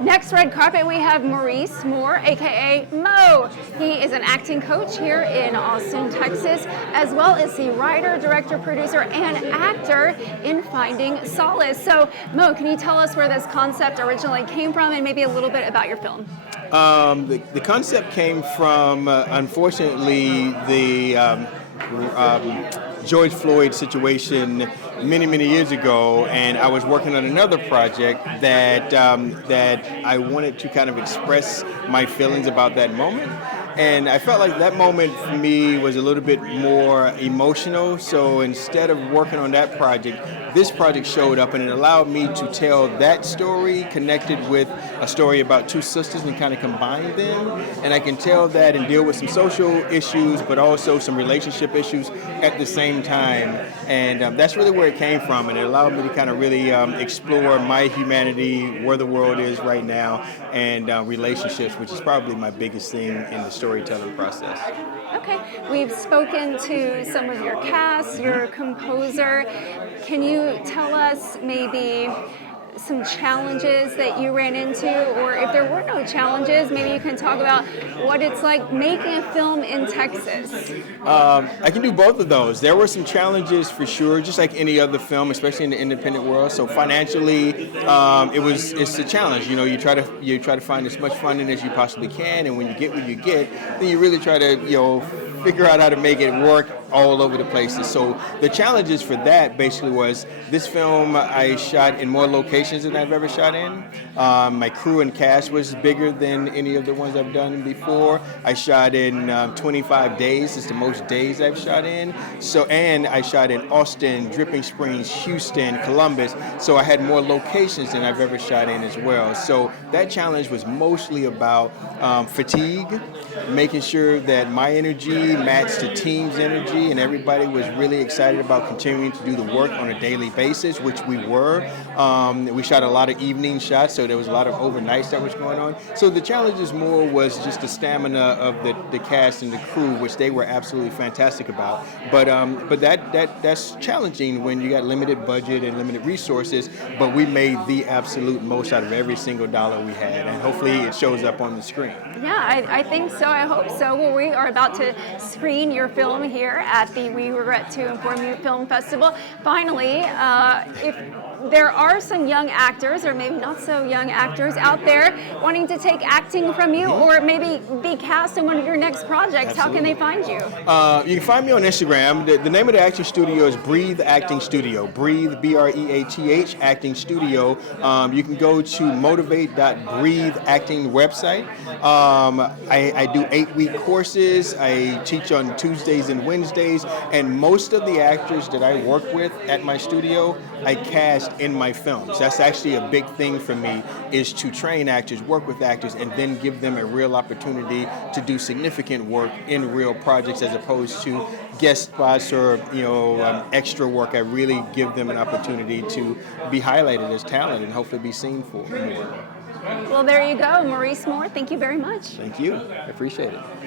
Next red carpet, we have Maurice Moore, aka Mo. He is an acting coach here in Austin, Texas, as well as the writer, director, producer, and actor in Finding Solace. So, Mo, can you tell us where this concept originally came from and maybe a little bit about your film? The concept came from, unfortunately, the George Floyd situation many years ago, and I was working on another project that I wanted to kind of express my feelings about that moment. And I felt like that moment for me was a little bit more emotional. So instead of working on that project, this project showed up and it allowed me to tell that story connected with a story about two sisters and kind of combine them. And I can tell that and deal with some social issues, but also some relationship issues at the same time. And that's really where it came from. And it allowed me to kind of really explore my humanity, where the world is right now, and relationships, which is probably my biggest thing in the storytelling process. Okay, we've spoken to some of your cast, your composer. Can you tell us maybe some challenges that you ran into, or if there were no challenges, maybe you can talk about what it's like making a film in Texas? I can do both of those. There were some challenges for sure, just like any other film, especially in the independent world. So financially, it's a challenge. You know, you try to find as much funding as you possibly can, and when you get what you get, then you really try to figure out how to make it work all over the places. So the challenges for that basically was this film I shot in more locations than I've ever shot in. My crew and cast was bigger than any of the ones I've done before. I shot in 25 days. It's the most days I've shot in. And I shot in Austin, Dripping Springs, Houston, Columbus. So I had more locations than I've ever shot in as well. So that challenge was mostly about fatigue, making sure that my energy matched the team's energy, and everybody was really excited about continuing to do the work on a daily basis, which we were. We shot a lot of evening shots, so there was a lot of overnights that was going on. So the challenges more was just the stamina of the cast and the crew, which they were absolutely fantastic about. But that's challenging when you got limited budget and limited resources, but we made the absolute most out of every single dollar we had, and hopefully it shows up on the screen. Yeah, I think so. I hope so. Well, we are about to screen your film here at the We Regret to Inform You Film Festival. Finally, if there are some young actors, or maybe not so young actors out there wanting to take acting from you, or maybe be cast in one of your next projects, Absolutely. How can they find you? You can find me on Instagram. The name of the acting studio is Breathe Acting Studio. Breathe, BREATH, Acting Studio. You can go to motivate.breathe acting website. I do 8-week courses. I teach on Tuesdays and Wednesdays, and most of the actors that I work with at my studio, I cast in my films. That's actually a big thing for me, is to train actors, work with actors, and then give them a real opportunity to do significant work in real projects as opposed to guest spots or extra work. I really give them an opportunity to be highlighted as talent and hopefully be seen for more. Well, there you go. Maurice Moore, thank you very much. Thank you. I appreciate it.